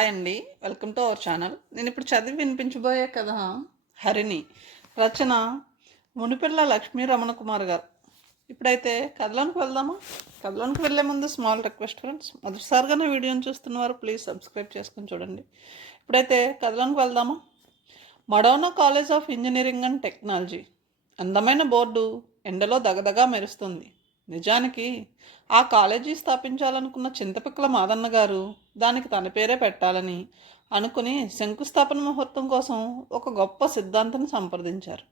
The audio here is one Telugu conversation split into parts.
హాయ్ అండి. Welcome to our channel. నేను ఇప్పుడు చదివి వినిపించబోయే కథ హరిణి. రచన మునిపిల్ల లక్ష్మీ రమణ కుమార్ గారు. ఇప్పుడైతే కథలోనికి వెళ్దామా? కథలోనికి వెళ్ళే ముందు స్మాల్ రిక్వెస్ట్ ఫ్రెండ్స్, మొదటిసారిగా నా వీడియోని చూస్తున్నవారు ప్లీజ్ సబ్స్క్రైబ్ చేసుకొని చూడండి. ఇప్పుడైతే కథలోనికి వెళ్దామా? Madonna college of engineering and technology. అందమైన బోర్డు ఎండలో దగదగా మెరుస్తుంది. నిజానికి ఆ కాలేజీ స్థాపించాలనుకున్న చింతపిక్కల మాదన్న గారు దానికి తన పేరే పెట్టాలని అనుకుని శంకుస్థాపన ముహూర్తం కోసం ఒక గొప్ప సిద్ధాంతాన్ని సంప్రదించారు.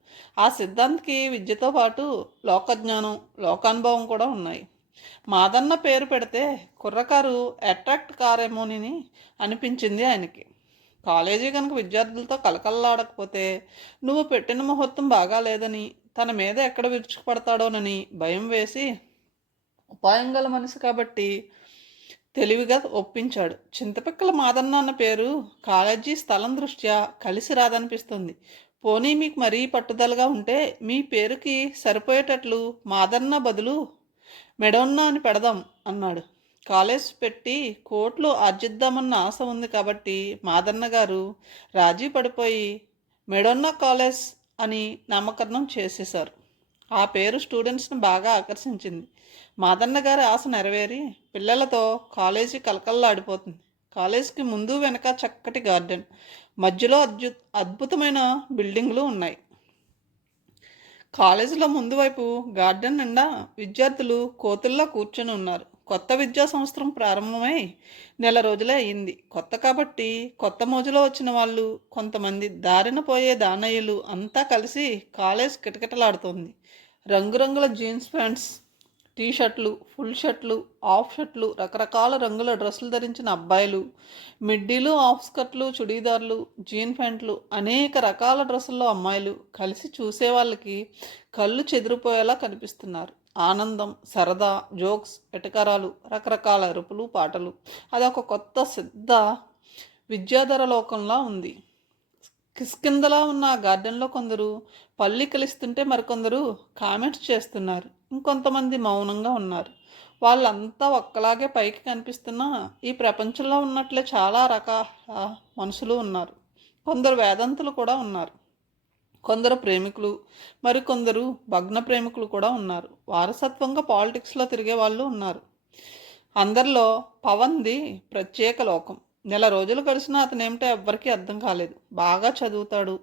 ఆ సిద్ధాంతికి విద్యతో పాటు లోకజ్ఞానం, లోకానుభవం కూడా ఉన్నాయి. మాదన్న పేరు పెడితే కుర్రకారు అట్రాక్ట్ కారేమోనని అనిపించింది ఆయనకి. కాలేజీ కనుక విద్యార్థులతో కలకల్లాడకపోతే నువ్వు పెట్టిన ముహూర్తం బాగా లేదని, తన మీద ఎక్కడ విరుచుకుపడతాడోనని భయం వేసి, ఉపాయం గల మనసు కాబట్టి తెలివిగా ఒప్పించాడు. చింతపిక్కల మాదన్న అన్న పేరు కాలేజీ స్థలం దృష్ట్యా కలిసి రాదనిపిస్తుంది. పోనీ మీకు మరీ పట్టుదలగా ఉంటే మీ పేరుకి సరిపోయేటట్లు మాదన్న బదులు మెడోన్నా అని పెడదాం అన్నాడు. కాలేజ్ పెట్టి కోట్లు ఆర్జిద్దామన్న ఆశ ఉంది కాబట్టి మాదన్న గారు రాజీ పడిపోయి మెడోన్నా కాలేజ్ అని నామకరణం చేసేశారు. ఆ పేరు స్టూడెంట్స్ని బాగా ఆకర్షించింది. మాదన్న గారి ఆశ నెరవేరి పిల్లలతో కాలేజీ కలకల్లాడిపోతుంది. కాలేజీకి ముందు వెనక చక్కటి గార్డెన్, మధ్యలో అద్భుతమైన బిల్డింగ్లు ఉన్నాయి. కాలేజీలో ముందు వైపు గార్డెన్ నిండా విద్యార్థులు కోతుల్లా కూర్చొని ఉన్నారు. కొత్త విద్యా సంవత్సరం ప్రారంభమై నెల రోజులే అయింది. కొత్త కాబట్టి కొత్త మోజులో వచ్చిన వాళ్ళు, కొంతమంది దారిన పోయే దానయ్యలు అంతా కలిసి కాలేజ్ కిటకిటలాడుతోంది. రంగురంగుల జీన్స్ ప్యాంట్స్, టీ షర్ట్లు, ఫుల్ షర్ట్లు, హాఫ్ షర్ట్లు, రకరకాల రంగుల డ్రెస్సులు ధరించిన అబ్బాయిలు, మిడ్డీలు, హాఫ్ స్కర్ట్లు, చుడీదార్లు, జీన్ ప్యాంట్లు, అనేక రకాల డ్రెస్సుల్లో అమ్మాయిలు కలిసి చూసే వాళ్ళకి కళ్ళు చెదిరిపోయేలా కనిపిస్తున్నారు. ఆనందం, సరదా, జోక్స్, ఎటకారాలు, రకరకాల అరుపులు, పాటలు. అదొక కొత్త సిద్ధ విద్యాధర లోకంలా ఉంది. కిష్కిందలా ఉన్న ఆ గార్డెన్లో కొందరు పల్లి కలిస్తుంటే మరికొందరు కామెంట్స్ చేస్తున్నారు. ఇంకొంతమంది మౌనంగా ఉన్నారు. వాళ్ళంతా ఒక్కలాగే పైకి కనిపిస్తున్నా ఈ ప్రపంచంలో ఉన్నట్లే చాలా రకాల మనుషులు ఉన్నారు. కొందరు వేదాంతులు కూడా ఉన్నారు. కొందరు ప్రేమికులు, మరికొందరు భగ్న ప్రేమికులు కూడా ఉన్నారు. వారసత్వంగా పాలిటిక్స్లో తిరిగే వాళ్ళు ఉన్నారు. అందరిలో పవన్ది ప్రత్యేక లోకం. నెల రోజులు గడిచినా అతనేమిటో ఎవ్వరికీ అర్థం కాలేదు. బాగా చదువుతాడు,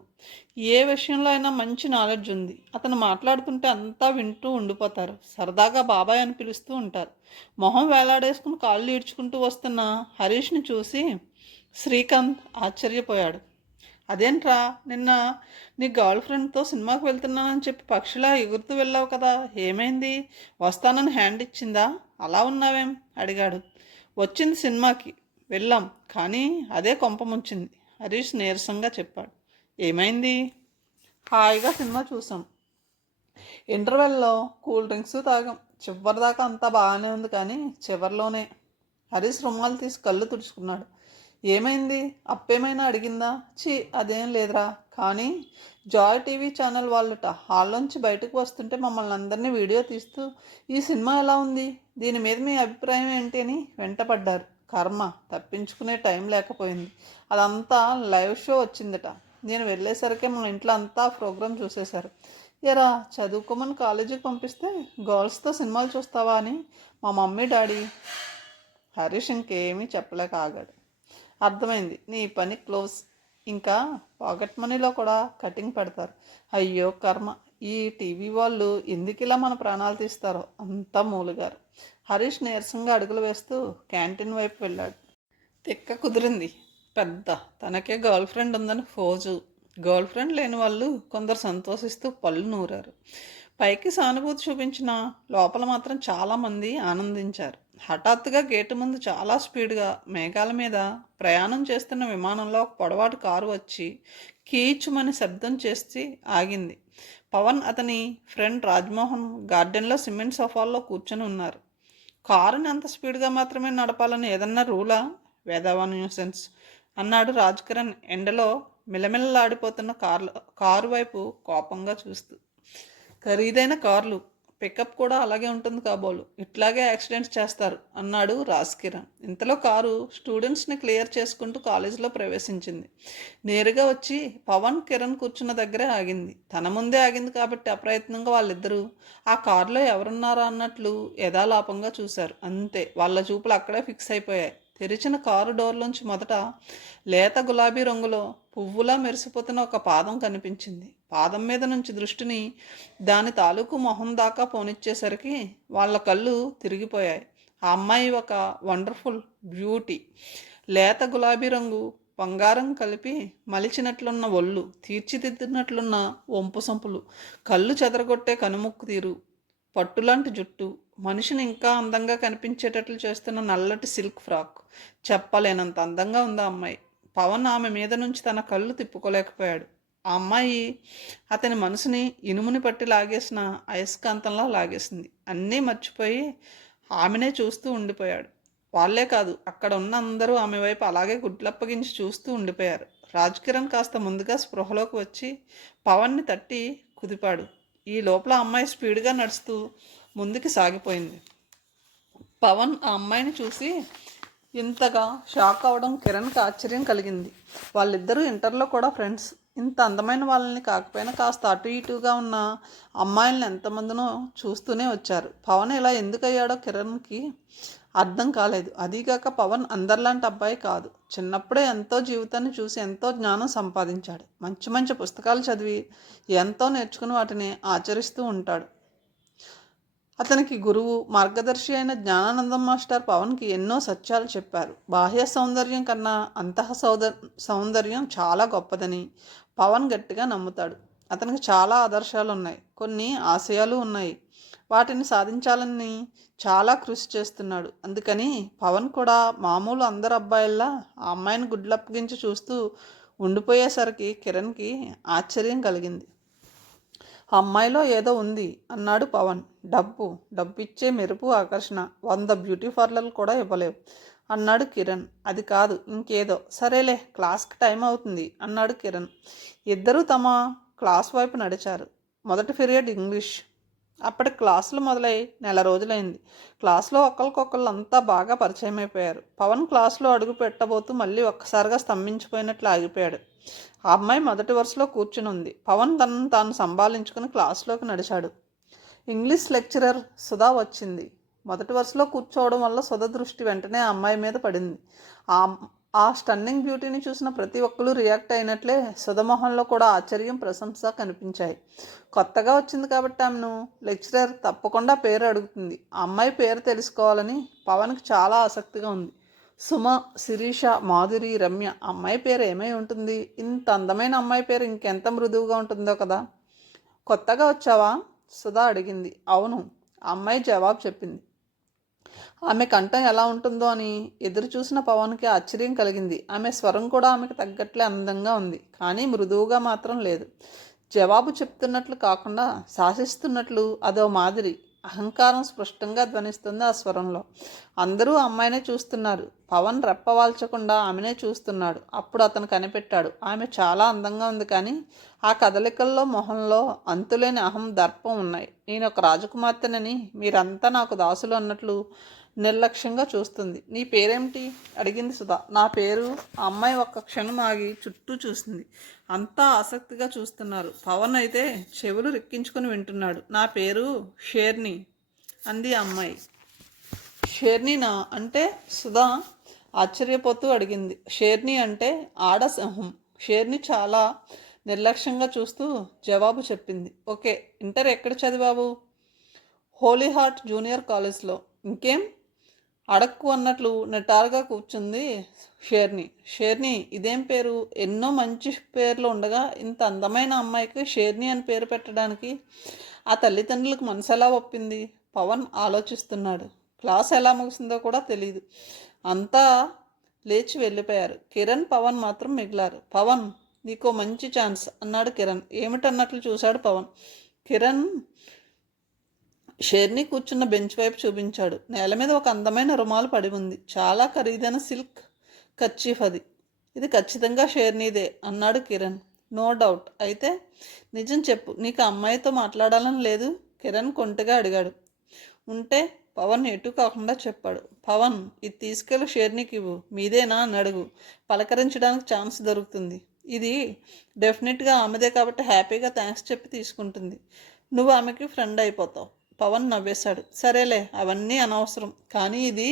ఏ విషయంలో అయినా మంచి నాలెడ్జ్ ఉంది. అతను మాట్లాడుతుంటే అంతా వింటూ ఉండిపోతారు. సరదాగా బాబాయ్ అని పిలుస్తూ ఉంటారు. మొహం వేలాడేసుకుని కాళ్ళు ఈడ్చుకుంటూ వస్తున్న హరీష్ని చూసి శ్రీకాంత్ ఆశ్చర్యపోయాడు. అదేంట్రా, నిన్న నీ గర్ల్ ఫ్రెండ్తో సినిమాకి వెళ్తున్నానని చెప్పి పక్షిలా ఎగురుతూ వెళ్ళావు కదా, ఏమైంది? వస్తానని హ్యాండ్ ఇచ్చిందా? అలా ఉన్నావేం అడిగాడు. వచ్చింది సినిమాకి వెళ్ళాం, కానీ అదే కొంప ముంచింది, హరీష్ నీరసంగా చెప్పాడు. ఏమైంది? హాయిగా సినిమా చూసాం, ఇంటర్వెల్లో కూల్ డ్రింక్స్ తాగాం, చివరిదాకా అంతా బాగానే ఉంది, కానీ చివరిలోనే హరీష్ రుమాలు తీసి కళ్ళు తుడుచుకున్నాడు. ఏమైంది? అప్పేమైనా అడిగిందా? అదేం లేదురా, కానీ జాయ్ టీవీ ఛానల్ వాళ్ళట హాల్లోంచి బయటకు వస్తుంటే మమ్మల్ని అందరినీ వీడియో తీస్తూ ఈ సినిమా ఎలా ఉంది, దీని మీద మీ అభిప్రాయం ఏంటి అని వెంటపడ్డారు. కర్మ, తప్పించుకునే టైం లేకపోయింది. అదంతా లైవ్ షో వచ్చిందట. నేను వెళ్ళేసరికి మన ఇంట్లో అంతా ప్రోగ్రాం చూసేశారు. ఎరా, చదువుకోమని కాలేజీకి పంపిస్తే గర్ల్స్తో సినిమాలు చూస్తావా అని మా మమ్మీ డాడీ. హరీష్ ఇంకేమీ చెప్పలేక ఆగాడు. అర్థమైంది, నీ పని క్లోజ్. ఇంకా పాకెట్ మనీలో కూడా కటింగ్ పెడతారు. అయ్యో కర్మ, ఈ టీవీ వాళ్ళు ఎందుకు ఇలా మన ప్రాణాలు తీస్తారో, అంతా మూలుగారు. హరీష్ నీరసంగా అడుగులు వేస్తూ క్యాంటీన్ వైపు వెళ్ళాడు. తిక్క కుదిరింది. పెద్ద తనకే గర్ల్ ఫ్రెండ్ ఉందని ఫోజు. గర్ల్ ఫ్రెండ్ లేని వాళ్ళు కొందరు సంతోషిస్తూ పళ్ళు నూరారు. పైకి సానుభూతి చూపించిన లోపల మాత్రం చాలామంది ఆనందించారు. హఠాత్తుగా గేటు ముందు చాలా స్పీడ్గా మేఘాల మీద ప్రయాణం చేస్తున్న విమానంలో ఒక పొడవాటి కారు వచ్చి కీచుమని శబ్దం చేసి ఆగింది. పవన్, అతని ఫ్రెండ్ రాజ్మోహన్ గార్డెన్లో సిమెంట్ సోఫాల్లో కూర్చొని ఉన్నారు. కారుని అంత స్పీడ్గా మాత్రమే నడపాలని ఏదన్నా రూలా? వేదవా న్యూసెన్స్ అన్నాడు రాజ్కిరణ్ ఎండలో మిలమిలలాడిపోతున్న కారు వైపు కోపంగా చూస్తూ. ఖరీదైన కార్లు, పికప్ కూడా అలాగే ఉంటుంది కాబోలు. ఇట్లాగే యాక్సిడెంట్స్ చేస్తారు అన్నాడు రాజ్‌కిరణ్. ఇంతలో కారు స్టూడెంట్స్‌ని క్లియర్ చేసుకుంటూ కాలేజీలో ప్రవేశించింది. నేరుగా వచ్చి పవన్, కిరణ్ కూర్చున్న దగ్గరే ఆగింది. తన ముందే ఆగింది కాబట్టి అప్రయత్నంగా వాళ్ళిద్దరూ ఆ కారులో ఎవరున్నారా అన్నట్లు యథాలాపంగా చూశారు. అంతే, వాళ్ళ చూపులు అక్కడే ఫిక్స్ అయిపోయాయి. తెరిచిన కారు డోర్లోంచి మొదట లేత గులాబీ రంగులో పువ్వులా మెరిసిపోతున్న ఒక పాదం కనిపించింది. పాదం మీద నుంచి దృష్టిని దాని తాలూకు మొహం దాకా పోనిచ్చేసరికి వాళ్ళ కళ్ళు తిరిగిపోయాయి. ఆ అమ్మాయి ఒక వండర్ఫుల్ బ్యూటీ. లేత గులాబీ రంగు, బంగారం కలిపి మలిచినట్లున్న ఒళ్ళు, తీర్చిదిద్దినట్లున్న వంపు సంపులు, కళ్ళు చెదరగొట్టే కనుముక్కు తీరు, పట్టులాంటి జుట్టు, మనిషిని ఇంకా అందంగా కనిపించేటట్లు చేస్తున్న నల్లటి సిల్క్ ఫ్రాక్. చెప్పలేనంత అందంగా ఉంది ఆ అమ్మాయి. పవన్ ఆమె మీద నుంచి తన కళ్ళు తిప్పుకోలేకపోయాడు. ఆ అమ్మాయి అతని మనసుని ఇనుముని పట్టి లాగేసిన అయస్కాంతంలా లాగేసింది. అన్నీ మర్చిపోయి ఆమెనే చూస్తూ ఉండిపోయాడు. వాళ్ళే కాదు, అక్కడ ఉన్న అందరూ ఆమె వైపు అలాగే గుడ్లప్పగించి చూస్తూ ఉండిపోయారు. రాజ్ కిరణ్ కాస్త ముందుగా స్పృహలోకి వచ్చి పవన్ని తట్టి కుదిపాడు. ఈ లోపల అమ్మాయి స్పీడ్గా నడుస్తూ ముందుకి సాగిపోయింది. పవన్ ఆ అమ్మాయిని చూసి ఇంతగా షాక్ అవడం కిరణ్కి ఆశ్చర్యం కలిగింది. వాళ్ళిద్దరూ ఇంటర్లో కూడా ఫ్రెండ్స్. ఇంత అందమైన వాళ్ళని కాకపోయినా కాస్త అటు ఇటుగా ఉన్న అమ్మాయిలను ఎంతమందినో చూస్తూనే వచ్చారు. పవన్ ఇలా ఎందుకు అయ్యాడో కిరణ్కి అర్థం కాలేదు. అదీగాక పవన్ అందరిలాంటి అబ్బాయి కాదు. చిన్నప్పుడే ఎంతో జీవితాన్ని చూసి ఎంతో జ్ఞానం సంపాదించాడు. మంచి మంచి పుస్తకాలు చదివి ఎంతో నేర్చుకుని వాటిని ఆచరిస్తూ ఉంటాడు. అతనికి గురువు, మార్గదర్శి అయిన జ్ఞానానందం మాస్టర్ పవన్కి ఎన్నో సత్యాలు చెప్పారు. బాహ్య సౌందర్యం కన్నా అంతః సౌందర్యం చాలా గొప్పదని పవన్ గట్టిగా నమ్ముతాడు. అతనికి చాలా ఆదర్శాలు ఉన్నాయి, కొన్ని ఆశయాలు ఉన్నాయి. వాటిని సాధించాలని చాలా కృషి చేస్తున్నాడు. అందుకని పవన్ కూడా మామూలు అందరు అబ్బాయిల్లా ఆ అమ్మాయిని గుడ్లప్పగించి చూస్తూ ఉండిపోయేసరికి కిరణ్కి ఆశ్చర్యం కలిగింది. ఆ అమ్మాయిలో ఏదో ఉంది అన్నాడు పవన్. డబ్బిచ్చే మెరుపు ఆకర్షణ 100 బ్యూటీ పార్లర్లు కూడా ఇవ్వలేవు అన్నాడు కిరణ్. అది కాదు, ఇంకేదో. సరేలే, క్లాస్కి టైం అవుతుంది అన్నాడు కిరణ్. ఇద్దరూ తమ క్లాస్ వైపు నడిచారు. మొదటి పీరియడ్ ఇంగ్లీష్. అప్పటికి క్లాసులు మొదలై నెల రోజులైంది. క్లాస్లో ఒకరికొకళ్ళు అంతా బాగా పరిచయం అయిపోయారు. పవన్ క్లాసులో అడుగు పెట్టబోతూ మళ్ళీ ఒక్కసారిగా స్తంభించిపోయినట్లు ఆగిపోయాడు. ఆ అమ్మాయి మొదటి వరుసలో కూర్చుని ఉంది. పవన్ తనను తాను సంభాళించుకుని క్లాసులోకి నడిచాడు. ఇంగ్లీష్ లెక్చరర్ సుధా వచ్చింది. మొదటి వరుసలో కూర్చోవడం వల్ల సుధ దృష్టి వెంటనే ఆ అమ్మాయి మీద పడింది. ఆ ఆ స్టన్నింగ్ బ్యూటీని చూసిన ప్రతి ఒక్కరూ రియాక్ట్ అయినట్లే సుధమోహన్లో కూడా ఆశ్చర్యం, ప్రశంస కనిపించాయి. కొత్తగా వచ్చింది కాబట్టి ఆమెను లెక్చరర్ తప్పకుండా పేరు అడుగుతుంది. ఆ అమ్మాయి పేరు తెలుసుకోవాలని పవన్కి చాలా ఆసక్తిగా ఉంది. సుమ, శిరీష, మాధురి, రమ్య. అమ్మాయి పేరు ఏమై ఉంటుంది? ఇంత అందమైన అమ్మాయి పేరు ఇంకెంత మృదువుగా ఉంటుందో కదా. కొత్తగా వచ్చావా? సుధా అడిగింది. అవును, ఆ అమ్మాయి జవాబు చెప్పింది. ఆమె కంఠం ఎలా ఉంటుందో అని ఎదురు చూసిన పవన్కి ఆశ్చర్యం కలిగింది. ఆమె స్వరం కూడా ఆమెకు తగ్గట్లే అందంగా ఉంది, కానీ మృదువుగా మాత్రం లేదు. జవాబు చెప్తున్నట్లు కాకుండా శాసిస్తున్నట్లు అదో మాదిరి అహంకారం స్పష్టంగా ధ్వనిస్తుంది ఆ స్వరంలో. అందరూ అమ్మాయినే చూస్తున్నారు. పవన్ రెప్పవాల్చకుండా ఆమెనే చూస్తున్నాడు. అప్పుడు అతను కనిపెట్టాడు, ఆమె చాలా అందంగా ఉంది, కానీ ఆ కదలికల్లో, మొహంలో అంతులేని అహం, దర్పం ఉన్నాయి. నేను ఒక రాజకుమార్తెనని, మీరంతా నాకు దాసులు అన్నట్లు నిర్లక్ష్యంగా చూస్తుంది. నీ పేరేమిటి అడిగింది సుధా. నా పేరు. ఆ అమ్మాయి ఒక్క క్షణం ఆగి చుట్టూ చూసింది. అంతా ఆసక్తిగా చూస్తున్నారు. పవన్ అయితే చెవులు రెక్కించుకుని వింటున్నాడు. నా పేరు షేర్ని అంది ఆ అమ్మాయి. షేర్నీనా అంటే? సుధా ఆశ్చర్యపోతూ అడిగింది. షేర్ని అంటే ఆడసింహం. షేర్ని చాలా నిర్లక్ష్యంగా చూస్తూ జవాబు చెప్పింది. ఓకే, ఇంటర్ ఎక్కడ చదివావు? హోలీ హార్ట్ జూనియర్ కాలేజ్లో. ఇంకేం అడక్కు అన్నట్లు నిటారుగా కూర్చుంది షేర్ని. షేర్ని ఇదేం పేరు? ఎన్నో మంచి పేర్లు ఉండగా ఇంత అందమైన అమ్మాయికి షేర్ని అని పేరు పెట్టడానికి ఆ తల్లిదండ్రులకు మనసు ఎలా ఒప్పింది? పవన్ ఆలోచిస్తున్నాడు. క్లాస్ ఎలా ముగిసిందో కూడా తెలియదు. అంతా లేచి వెళ్ళిపోయారు. కిరణ్, పవన్ మాత్రం మిగిలారు. పవన్, నీకో మంచి ఛాన్స్ అన్నాడు కిరణ్. ఏమిటన్నట్లు చూశాడు పవన్. కిరణ్ షేర్ని కూర్చున్న బెంచ్ వైపు చూపించాడు. నేల మీద ఒక అందమైన రుమాలు పడి ఉంది. చాలా ఖరీదైన సిల్క్ కర్చీఫ్ అది. ఇది ఖచ్చితంగా షేర్నీదే అన్నాడు కిరణ్. No doubt. అయితే నిజం చెప్పు, నీకు ఆ అమ్మాయితో మాట్లాడాలని లేదు? కిరణ్ కొంటగా అడిగాడు. ఉంటే పవన్ ఎటు కాకుండా చెప్పాడు. పవన్, ఇది తీసుకెళ్ళి షేర్నీకి ఇవ్వు. మీదేనా అని అడుగు. పలకరించడానికి ఛాన్స్ దొరుకుతుంది. ఇది డెఫినెట్గా ఆమెదే కాబట్టి హ్యాపీగా థ్యాంక్స్ చెప్పి తీసుకుంటుంది. నువ్వు ఆమెకి ఫ్రెండ్ అయిపోతావు. పవన్ నవ్వేశాడు. సరేలే, అవన్నీ అనవసరం. కానీ ఇది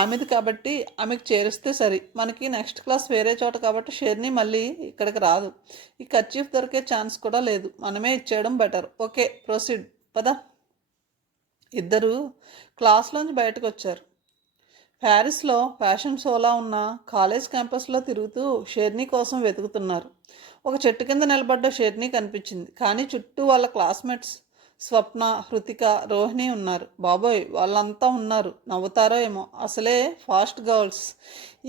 ఆమెది కాబట్టి ఆమెకు చేరిస్తే సరి. మనకి నెక్స్ట్ క్లాస్ వేరే చోట కాబట్టి షేర్ని మళ్ళీ ఇక్కడికి రాదు. ఈ కర్చీఫ్ దొరికే ఛాన్స్ కూడా లేదు. మనమే ఇచ్చేయడం బెటర్. Okay, proceed. పద. ఇద్దరు క్లాస్లోంచి బయటకు వచ్చారు. ప్యారిస్లో ఫ్యాషన్ షోలా ఉన్న కాలేజ్ క్యాంపస్లో తిరుగుతూ షేర్నీ కోసం వెతుకుతున్నారు. ఒక చెట్టు కింద నిలబడ్డ షేర్నీ కనిపించింది. కానీ చుట్టూ వాళ్ళ క్లాస్మేట్స్ స్వప్న, హృతిక, రోహిణి ఉన్నారు. బాబోయ్, వాళ్ళంతా ఉన్నారు. నవ్వుతారో ఏమో, అసలే ఫాస్ట్ గర్ల్స్.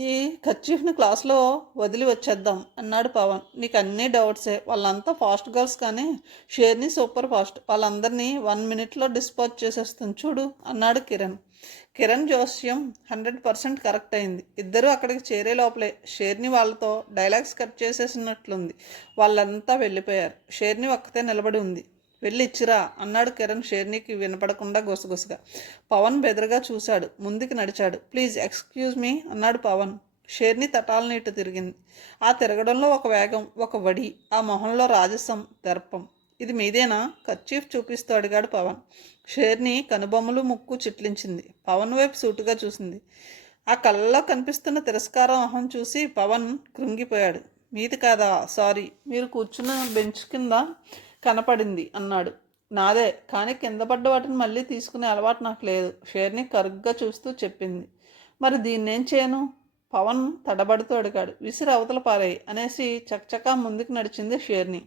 ఈ కర్చీఫ్ని క్లాస్లో వదిలి వచ్చేద్దాం అన్నాడు పవన్. నీకు అన్నీ డౌట్సే. వాళ్ళంతా ఫాస్ట్ గర్ల్స్ కానీ షేర్ని సూపర్ ఫాస్ట్. వాళ్ళందరినీ 1 minute డిస్పోజ్ చేసేస్తుంది చూడు అన్నాడు కిరణ్. కిరణ్ జోస్యం 100% కరెక్ట్ అయింది. ఇద్దరూ అక్కడికి చేరే లోపలే షేర్ని వాళ్ళతో డైలాగ్స్ కట్ చేసేసినట్లుంది. వాళ్ళంతా వెళ్ళిపోయారు. షేర్ని ఒక్కతే నిలబడి ఉంది. వెళ్ళి ఇచ్చిరా అన్నాడు కిరణ్ షేర్నీకి వినపడకుండా గుసగుసగా. పవన్ బెదరగా చూశాడు. ముందుకు నడిచాడు. ప్లీజ్ ఎక్స్క్యూజ్ మీ అన్నాడు పవన్. షేర్ని తటాలని ఇటు తిరిగింది. ఆ తిరగడంలో ఒక వేగం, ఒక వడి, ఆ మొహంలో రాజసం, దర్పం. ఇది మీదేనా? కర్చీఫ్ చూపిస్తూ అడిగాడు పవన్. షేర్ని కనుబొమ్మలు, ముక్కు చిట్లించింది. పవన్ వైపు సూటుగా చూసింది. ఆ కళ్ళలో కనిపిస్తున్న తిరస్కారం, అహం చూసి పవన్ కృంగిపోయాడు. మీది కాదా? సారీ, మీరు కూర్చున్న బెంచ్ కింద కనపడింది అన్నాడు. నాదే, కానీ కింద పడ్డ వాటిని మళ్ళీ తీసుకునే అలవాటు నాకు లేదు. షేర్ని కరుగ్గా చూస్తూ చెప్పింది. మరి దీన్నేం చేయను? పవన్ తడబడుతూ అడిగాడు. విసిరి అవతల పారేయి అనేసి చకచకా ముందుకు నడిచింది షేర్ని.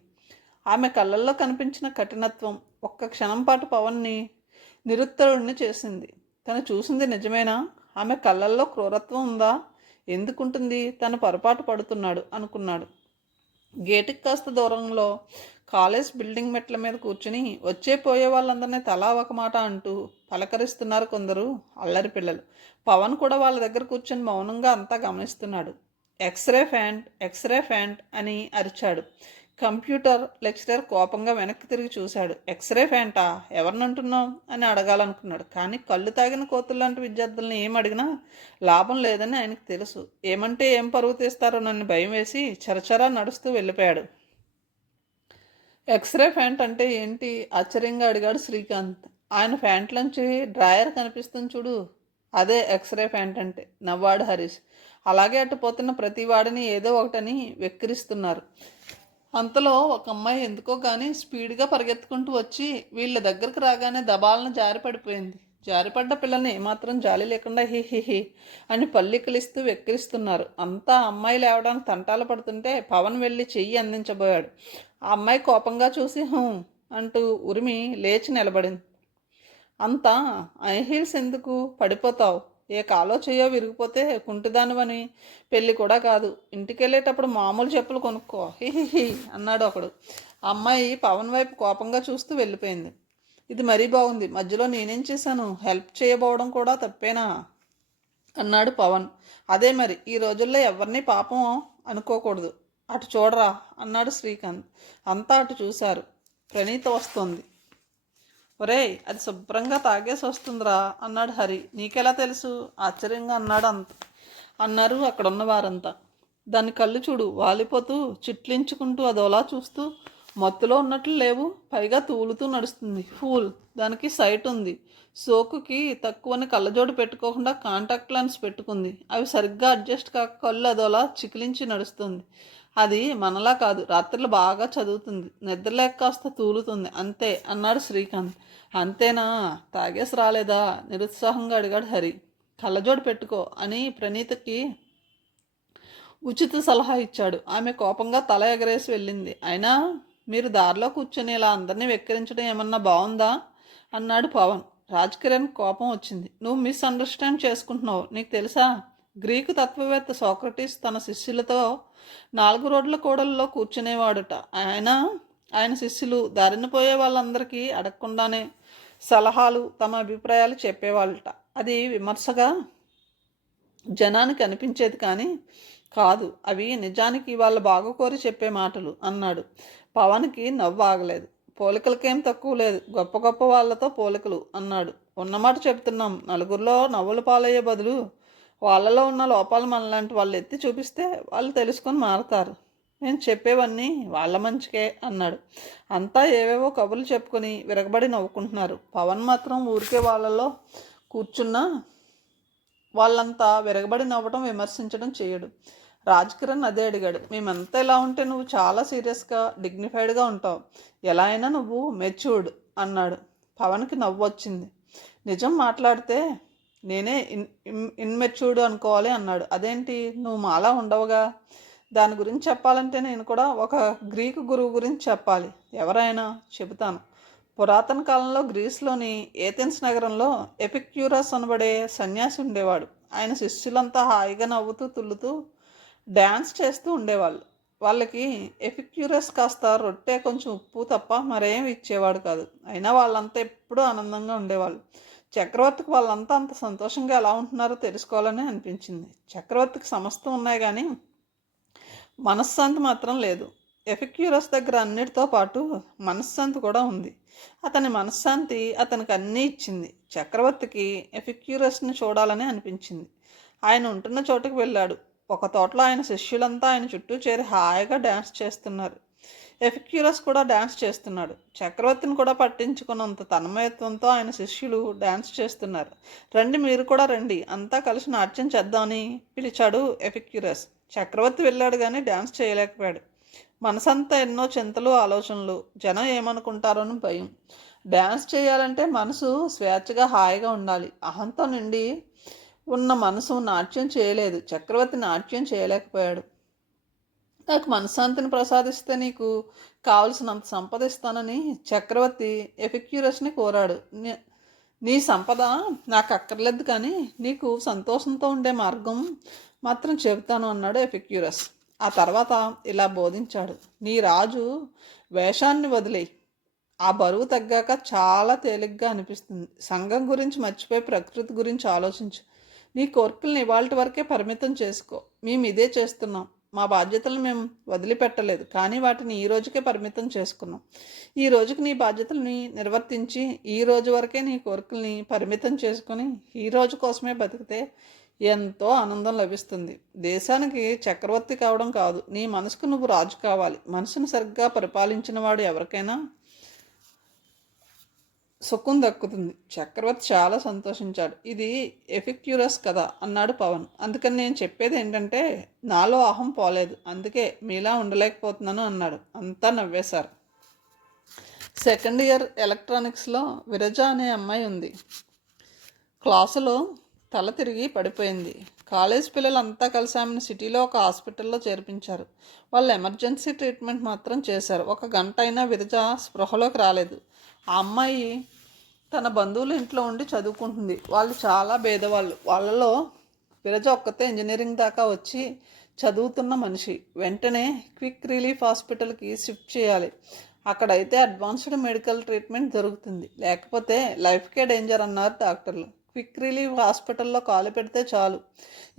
ఆమె కళ్ళల్లో కనిపించిన కఠినత్వం ఒక్క క్షణం పాటు పవన్ని నిరుత్తరుడిని చేసింది. తను చూసింది నిజమేనా? ఆమె కళ్ళల్లో క్రూరత్వం ఉందా? ఎందుకుంటుంది? తను పొరపాటు పడుతున్నాడు అనుకున్నాడు. గేటుకి కాస్త దూరంలో కాలేజ్ బిల్డింగ్ మెట్ల మీద కూర్చుని వచ్చే పోయే వాళ్ళందరినీ తలా ఒక మాట అంటూ పలకరిస్తున్నారు కొందరు అల్లరి పిల్లలు. పవన్ కూడా వాళ్ళ దగ్గర కూర్చొని మౌనంగా అంతా గమనిస్తున్నాడు. ఎక్స్రే ఫ్యాంట్, ఎక్స్రే ఫ్యాంట్ అని అరిచాడు. కంప్యూటర్ లెక్చరర్ కోపంగా వెనక్కి తిరిగి చూశాడు. X ray Fanta? ఎవరినంటున్నావు అని అడగాలనుకున్నాడు. కానీ కళ్ళు తాగిన కోతుల్లాంటి విద్యార్థులను ఏం అడిగినా లాభం లేదని ఆయనకు తెలుసు. ఏమంటే ఏం పరువు తీస్తారో నన్ను భయం వేసి చరచరా నడుస్తూ వెళ్ళిపోయాడు. ఎక్స్రే ఫ్యాంట్ అంటే ఏంటి? ఆశ్చర్యంగా అడిగాడు శ్రీకాంత్. ఆయన ఫ్యాంట్లోంచి డ్రాయర్ కనిపిస్తుంది చూడు, అదే ఎక్స్రే ఫ్యాంట్ అంటే నవ్వాడు హరీష్. అలాగే అటు పోతున్న ప్రతి వాడిని ఏదో ఒకటని వెక్కిరిస్తున్నారు. అంతలో ఒక అమ్మాయి ఎందుకో కానీ స్పీడ్గా పరిగెత్తుకుంటూ వచ్చి వీళ్ళ దగ్గరకు రాగానే దబాలను జారి పడిపోయింది. జారిపడ్డ పిల్లల్ని ఏమాత్రం జాలి లేకుండా హి అని పల్లికలిస్తూ వెక్కిరిస్తున్నారు. అంతా అమ్మాయి లేవడానికి తంటాలు పడుతుంటే పవన్ వెళ్ళి చెయ్యి అందించబోయాడు. ఆ అమ్మాయి కోపంగా చూసి అంటూ ఉరిమి లేచి నిలబడింది. అంతా హీల్స్ ఎందుకు? పడిపోతావు. ఏ కాలో చెయ్యో విరిగిపోతే కుంటిదానివని పెళ్ళి కూడా కాదు. ఇంటికి వెళ్ళేటప్పుడు మామూలు చెప్పులు కొనుక్కో హిహిహి అన్నాడు ఒకడు. ఆ అమ్మాయి పవన్ వైపు కోపంగా చూస్తూ వెళ్ళిపోయింది. ఇది మరీ బాగుంది. మధ్యలో నేనేం చేశాను? హెల్ప్ చేయబోవడం కూడా తప్పేనా అన్నాడు పవన్. అదే మరి, ఈ రోజుల్లో ఎవరిని పాపం అనుకోకూడదు. అటు చూడరా అన్నాడు శ్రీకాంత్. అంతా అటు చూశారు. ప్రణీత వస్తుంది. ఒరేయ్, అది శుభ్రంగా తాగేసి వస్తుందిరా అన్నాడు హరి. నీకెలా తెలుసు? ఆశ్చర్యంగా అన్నారు అక్కడున్న వారంతా. దాని కళ్ళు చూడు, వాలిపోతూ చిట్లించుకుంటూ అదోలా చూస్తూ మత్తులో ఉన్నట్లు లేవు. పైగా తూలుతూ నడుస్తుంది. ఫూల్, దానికి సైట్ ఉంది. సోకుకి తక్కువని కళ్ళజోడు పెట్టుకోకుండా కాంటాక్ట్ లెన్స్ పెట్టుకుంది. అవి సరిగ్గా అడ్జస్ట్ కాక కళ్ళు అదోలా చికిలించి నడుస్తుంది. అది మనలా కాదు. రాత్రులు బాగా చదువుతుంది. నిద్రలేక కాస్త తూలుతుంది అంతే అన్నాడు శ్రీకాంత్. అంతేనా? తాగేసి రాలేదా నిరుత్సాహంగా అడిగాడు హరి. కళ్ళజోడు పెట్టుకో అని ప్రణీతకి ఉచిత సలహా ఇచ్చాడు. ఆమె కోపంగా తల ఎగరేసి వెళ్ళింది. అయినా మీరు దారిలో కూర్చొని ఇలా అందరినీ వెక్కిరించడం ఏమన్నా బాగుందా అన్నాడు పవన్. రాజ్ కిరణ్ కోపం వచ్చింది. నువ్వు మిస్అండర్స్టాండ్ చేసుకుంటున్నావు. నీకు తెలుసా, గ్రీకు తత్వవేత్త సోక్రటీస్ తన శిష్యులతో 4 రోడ్ల కూడల్లో కూర్చునేవాడుట. ఆయన శిష్యులు దారిన పోయే వాళ్ళందరికీ అడగకుండానే సలహాలు, తమ అభిప్రాయాలు చెప్పేవాళ్ళట. అది విమర్శగా జనానికి అనిపించేది కానీ కాదు. అవి నిజానికి వాళ్ళ బాగు కోరి చెప్పే మాటలు అన్నాడు. పవన్కి నవ్వు ఆగలేదు. పోలికలకేం తక్కువ లేదు. గొప్ప గొప్ప వాళ్ళతో పోలికలు అన్నాడు. ఉన్నమాట చెప్తున్నాం. నలుగురిలో నవ్వుల పాలయ్యే బదులు వాళ్ళలో ఉన్న లోపాలు మనలాంటి వాళ్ళు ఎత్తి చూపిస్తే వాళ్ళు తెలుసుకొని మారతారు. నేను చెప్పేవన్నీ వాళ్ళ మంచికే అన్నాడు. అంతా ఏవేవో కబుర్లు చెప్పుకొని విరగబడి నవ్వుకుంటున్నారు. పవన్ మాత్రం ఊరికే వాళ్ళలో కూర్చున్నా వాళ్ళంతా విరగబడి నవ్వడం, విమర్శించడం చేయడు. రాజ్ కిరణ్ అదే అడిగాడు. మేమంతా ఇలా ఉంటే నువ్వు చాలా సీరియస్గా డిగ్నిఫైడ్గా ఉంటావు. ఎలా అయినా నువ్వు మెచ్యూర్డ్ అన్నాడు. పవన్కి నవ్వు వచ్చింది. నిజం మాట్లాడితే నేనే ఇన్మెచ్యూర్డ్ అనుకోవాలి అన్నాడు. అదేంటి, నువ్వు మాలా ఉండవుగా. దాని గురించి చెప్పాలంటే నేను కూడా ఒక గ్రీకు గురువు గురించి చెప్పాలి. ఎవరైనా చెబుతాను. పురాతన కాలంలో గ్రీస్లోని ఏథెన్స్ నగరంలో ఎపిక్యూరస్ అనబడే సన్యాసి ఉండేవాడు. ఆయన శిష్యులంతా హాయిగా నవ్వుతూ తుల్లుతూ డ్యాన్స్ చేస్తూ ఉండేవాళ్ళు. వాళ్ళకి ఎపిక్యూరస్ కాస్త రొట్టె, కొంచెం ఉప్పు తప్ప మరేం ఇచ్చేవాడు కాదు. అయినా వాళ్ళంతా ఎప్పుడూ ఆనందంగా ఉండేవాళ్ళు. చక్రవర్తికి వాళ్ళంతా అంత సంతోషంగా ఎలా ఉంటున్నారో తెలుసుకోవాలని అనిపించింది. చక్రవర్తికి సమస్తం ఉన్నాయి కానీ మనశ్శాంతి మాత్రం లేదు. ఎపిక్యూరస్ దగ్గర అన్నిటితో పాటు మనశ్శాంతి కూడా ఉంది. అతని మనశ్శాంతి అతనికి అన్నీ ఇచ్చింది. చక్రవర్తికి ఎపిక్యూరస్ని చూడాలని అనిపించింది. ఆయన ఉంటున్న చోటుకు వెళ్ళాడు. ఒక తోటలో ఆయన శిష్యులంతా ఆయన చుట్టూ చేరి హాయిగా డ్యాన్స్ చేస్తున్నారు. ఎపిక్యూరస్ కూడా డ్యాన్స్ చేస్తున్నాడు. చక్రవర్తిని కూడా పట్టించుకున్నంత తన్మయత్వంతో ఆయన శిష్యులు డ్యాన్స్ చేస్తున్నారు. రండి, మీరు కూడా రండి, అంతా కలిసి నాట్యం చేద్దామని పిలిచాడు ఎపిక్యూరస్. చక్రవర్తి వెళ్ళాడు కానీ డ్యాన్స్ చేయలేకపోయాడు. మనసంతా ఎన్నో చింతలు, ఆలోచనలు. జనం ఏమనుకుంటారోని భయం. డ్యాన్స్ చేయాలంటే మనసు స్వేచ్ఛగా హాయిగా ఉండాలి. అహంతో నిండి ఉన్న మనసు నాట్యం చేయలేదు. చక్రవర్తి నాట్యం చేయలేకపోయాడు. నాకు మనశ్శాంతిని ప్రసాదిస్తే నీకు కావలసినంత సంపద ఇస్తానని చక్రవర్తి ఎపిక్యూరస్ని కోరాడు. నీ సంపద నాకు అక్కర్లేదు, కానీ నీకు సంతోషంతో ఉండే మార్గం మాత్రం చెబుతాను అన్నాడు ఎపిక్యూరస్. ఆ తర్వాత ఇలా బోధించాడు. నీ రాజు వేషాన్ని వదిలేయి. ఆ బరువు తగ్గాక చాలా తేలిగ్గా అనిపిస్తుంది. సంఘం గురించి మర్చిపోయి ప్రకృతి గురించి ఆలోచించు. నీ కోరికలను ఇవాళ వరకే పరిమితం చేసుకో. మేము ఇదే చేస్తున్నాం. మా బాధ్యతలను మేము వదిలిపెట్టలేదు, కానీ వాటిని ఈ రోజుకే పరిమితం చేసుకున్నాం. ఈ రోజుకి నీ బాధ్యతల్ని నిర్వర్తించి ఈ రోజు వరకే నీ కోరికల్ని పరిమితం చేసుకొని ఈ రోజు కోసమే బతికితే ఎంతో ఆనందం లభిస్తుంది. దేశానికి చక్రవర్తి కావడం కాదు, నీ మనసుకు నువ్వు రాజు కావాలి. మనసును సరిగ్గా పరిపాలించిన వాడు ఎవరికైనా సుఖం దక్కుతుంది. చక్రవర్తి చాలా సంతోషించాడు. ఇది ఎపిక్యూరస్ కదా అన్నాడు పవన్. అందుకని నేను చెప్పేది ఏంటంటే నాలో అహం పోలేదు, అందుకే మీలా ఉండలేకపోతున్నాను అన్నాడు. అంతా నవ్వేశారు. సెకండ్ ఇయర్ ఎలక్ట్రానిక్స్లో విరజ అనే అమ్మాయి ఉంది. క్లాసులో తల తిరిగి పడిపోయింది. కాలేజ్ పిల్లలంతా కలిసి ఆమెను సిటీలో ఒక హాస్పిటల్లో చేర్పించారు. వాళ్ళు ఎమర్జెన్సీ ట్రీట్మెంట్ మాత్రం చేశారు. 1 గంట అయినా విరజ స్పృహలోకి రాలేదు. ఆ అమ్మాయి తన బంధువుల ఇంట్లో ఉండి చదువుకుంటుంది. వాళ్ళు చాలా పేదవాళ్ళు. వాళ్ళలో విరజ ఒక్కతే ఇంజనీరింగ్ దాకా వచ్చి చదువుతున్న మనిషి. వెంటనే క్విక్ రిలీఫ్ హాస్పిటల్కి షిఫ్ట్ చేయాలి. అక్కడైతే అడ్వాన్స్డ్ మెడికల్ ట్రీట్మెంట్ దొరుకుతుంది, లేకపోతే లైఫ్కే డేంజర్ అన్నారు డాక్టర్లు. క్విక్ రిలీఫ్ హాస్పిటల్లో కాలు పెడితే చాలు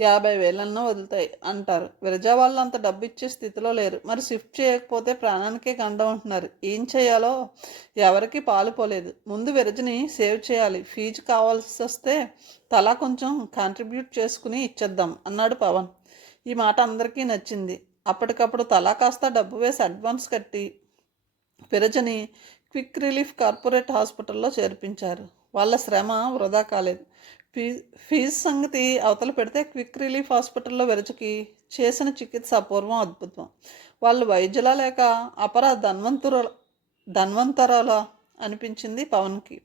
50,000 వదులుతాయి అంటారు. విరజా వాళ్ళు అంత డబ్బు ఇచ్చే స్థితిలో లేరు. మరి షిఫ్ట్ చేయకపోతే ప్రాణానికే గండం అంటున్నారు. ఏం చేయాలో ఎవరికి పాలుపోలేదు. ముందు విరజని సేవ్ చేయాలి. ఫీజు కావాల్సి వస్తే తలా కొంచెం కాంట్రిబ్యూట్ చేసుకుని ఇచ్చేద్దాం అన్నాడు పవన్. ఈ మాట అందరికీ నచ్చింది. అప్పటికప్పుడు తలా కాస్త డబ్బు వేసి అడ్వాన్స్ కట్టి విరజని క్విక్ రిలీఫ్ కార్పొరేట్ హాస్పిటల్లో చేర్పించారు. వాళ్ళ శ్రమ వృధా కాలేదు. ఫీజు సంగతి అవతల పెడితే క్విక్ రిలీఫ్ హాస్పిటల్లో విరజకి చేసిన చికిత్స అపూర్వం, అద్భుతం. వాళ్ళు వైద్యులా లేక అపర ధన్వంతరాలా అనిపించింది పవన్కి.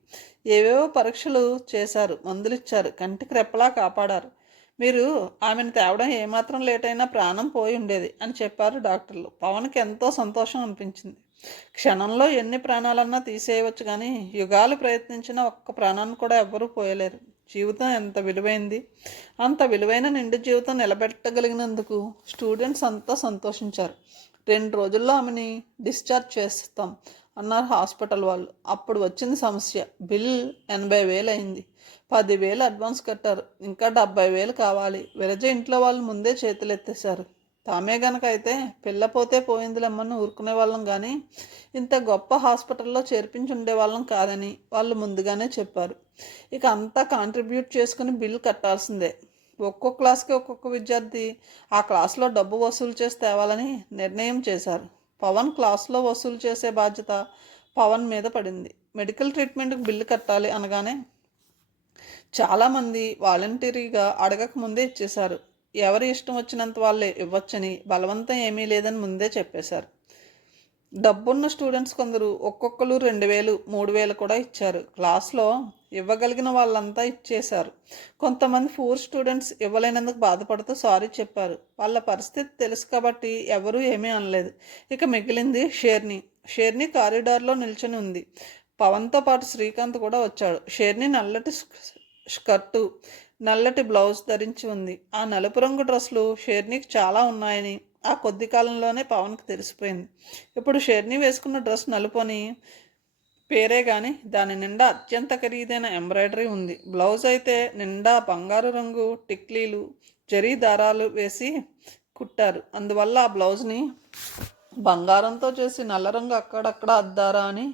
ఏవేవో పరీక్షలు చేశారు, మందులు ఇచ్చారు, కంటికి రెప్పలా కాపాడారు. మీరు ఆమెను తేవడం ఏమాత్రం లేట్ అయినా ప్రాణం పోయి ఉండేది అని చెప్పారు డాక్టర్లు. పవన్కి ఎంతో సంతోషం అనిపించింది. క్షణంలో ఎన్ని ప్రాణాలన్నా తీసేయవచ్చు, కానీ యుగాలు ప్రయత్నించిన ఒక్క ప్రాణాన్ని కూడా ఎవ్వరూ పోయలేరు. జీవితం ఎంత విలువైంది. అంత విలువైన నిండు జీవితం నిలబెట్టగలిగినందుకు స్టూడెంట్స్ అంతా సంతోషించారు. 2 రోజుల్లో ఆమెని డిశ్చార్జ్ చేస్తాం అన్నారు హాస్పిటల్ వాళ్ళు. అప్పుడు వచ్చింది సమస్య. బిల్ 80,000 అయింది. 10,000 అడ్వాన్స్ కట్టారు. ఇంకా 70,000 కావాలి. విరజ ఇంట్లో వాళ్ళు ముందే చేతులెత్తేశారు. తామే గనక అయితే పిల్ల పోతే పోయిందిలమ్మని ఊరుకునే వాళ్ళం కానీ ఇంత గొప్ప హాస్పిటల్లో చేర్పించి ఉండేవాళ్ళం కాదని వాళ్ళు ముందుగానే చెప్పారు. ఇక అంతా కాంట్రిబ్యూట్ చేసుకుని బిల్లు కట్టాల్సిందే. ఒక్కొక్క క్లాస్కి ఒక్కొక్క విద్యార్థి ఆ క్లాస్లో డబ్బు వసూలు చేసి తేవాలని నిర్ణయం చేశారు. పవన్ క్లాస్లో వసూలు చేసే బాధ్యత పవన్ మీద పడింది. మెడికల్ ట్రీట్మెంట్కి బిల్లు కట్టాలి అనగానే చాలామంది వాలంటరీగా అడగక ముందే ఇచ్చేశారు. ఎవరి ఇష్టం వచ్చినంత వాళ్ళే ఇవ్వచ్చని, బలవంతం ఏమీ లేదని ముందే చెప్పేశారు. డబ్బున్న స్టూడెంట్స్ కొందరు ఒక్కొక్కరు 2000, 3000 కూడా ఇచ్చారు. క్లాస్లో ఇవ్వగలిగిన వాళ్ళంతా ఇచ్చేశారు. కొంతమంది పూర్ స్టూడెంట్స్ ఇవ్వలేనందుకు బాధపడుతూ సారీ చెప్పారు. వాళ్ళ పరిస్థితి తెలుసు కాబట్టి ఎవరూ ఏమీ అనలేదు. ఇక మిగిలింది షేర్ని. షేర్ని కారిడార్లో నిల్చొని ఉంది. పవన్తో పాటు శ్రీకాంత్ కూడా వచ్చాడు. షేర్ని నల్లటి స్కర్టు, నల్లటి బ్లౌజ్ ధరించి ఉంది. ఆ నలుపు రంగు డ్రెస్సులు షేర్నీకి చాలా ఉన్నాయని ఆ కొద్ది కాలంలోనే పవన్కి తెలిసిపోయింది. ఇప్పుడు షేర్నీ వేసుకున్న డ్రెస్ నలుపు అని పేరే కానీ దాని నిండా అత్యంత ఖరీదైన ఎంబ్రాయిడరీ ఉంది. బ్లౌజ్ అయితే నిండా బంగారు రంగు టిక్లీలు, జరీ దారాలు వేసి కుట్టారు. అందువల్ల ఆ బ్లౌజ్ని బంగారంతో చేసి నల్ల రంగు అక్కడక్కడ అద్దారా అని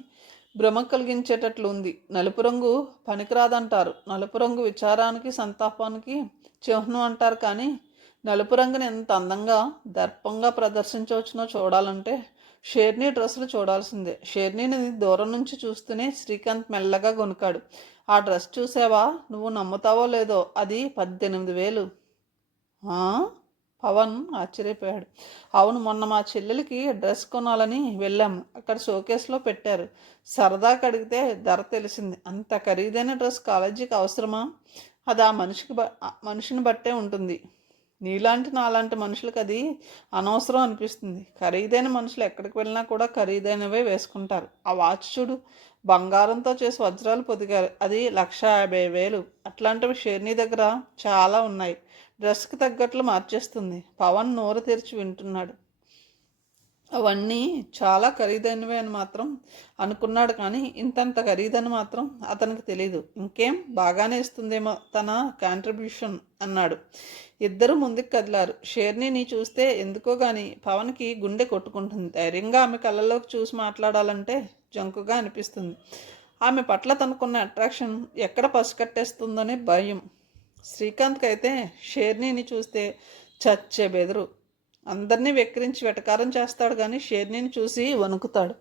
భ్రమ కలిగించేటట్లు ఉంది. నలుపు రంగు పనికిరాదంటారు. నలుపు రంగు విచారానికి, సంతాపానికి చిహ్నం అంటారు. కానీ నలుపు రంగుని ఎంత అందంగా, దర్పంగా ప్రదర్శించవచ్చునో చూడాలంటే షేర్నీ డ్రెస్సులు చూడాల్సిందే. షేర్నీని దూరం నుంచి చూస్తూనే శ్రీకాంత్ మెల్లగా గొనుకాడు. ఆ డ్రెస్ చూసావా? నువ్వు నమ్ముతావో లేదో, అది 18,000. పవన్ ఆశ్చర్యపోయాడు. అవును, మొన్న మా చెల్లెలకి డ్రెస్ కొనాలని వెళ్ళాము. అక్కడ షోకేస్లో పెట్టారు. సరదాకి అడిగితే ధర తెలిసింది. అంత ఖరీదైన డ్రెస్ కాలేజీకి అవసరమా? అది ఆ మనిషిని బట్టే ఉంటుంది. నీలాంటి నాలాంటి మనుషులకు అది అనవసరం అనిపిస్తుంది. ఖరీదైన మనుషులు ఎక్కడికి వెళ్ళినా కూడా ఖరీదైనవే వేసుకుంటారు. ఆ వాచ్ చూడు, బంగారంతో చేసి వజ్రాలు పొదిగారు. అది 1,50,000. అట్లాంటివి షేర్నీ దగ్గర చాలా ఉన్నాయి. డ్రెస్కి తగ్గట్లు మార్చేస్తుంది. పవన్ నోరు తెరిచి వింటున్నాడు. అవన్నీ చాలా ఖరీదైనవే అని మాత్రం అనుకున్నాడు. కానీ ఇంతంత ఖరీదని మాత్రం అతనికి తెలీదు. ఇంకేం బాగానే ఇస్తుందేమో తన కాంట్రిబ్యూషన్ అన్నాడు. ఇద్దరు ముందుకు కదిలారు. షేర్నీని చూస్తే ఎందుకో గాని పవన్కి గుండె కొట్టుకుంటుంది. ధైర్యంగా ఆమె కళ్ళలోకి చూసి మాట్లాడాలంటే జంకుగా అనిపిస్తుంది. ఆమె పట్ల తనకున్న అట్రాక్షన్ ఎక్కడ పసికట్టేస్తుందనే భయం. శ్రీకాంత్కి అయితే షేర్నీని చూస్తే చచ్చే బెదురు. అందరినీ వెక్కిరించి వెటకారం చేస్తాడు కానీ షేర్నీని చూసి వణుకుతాడు.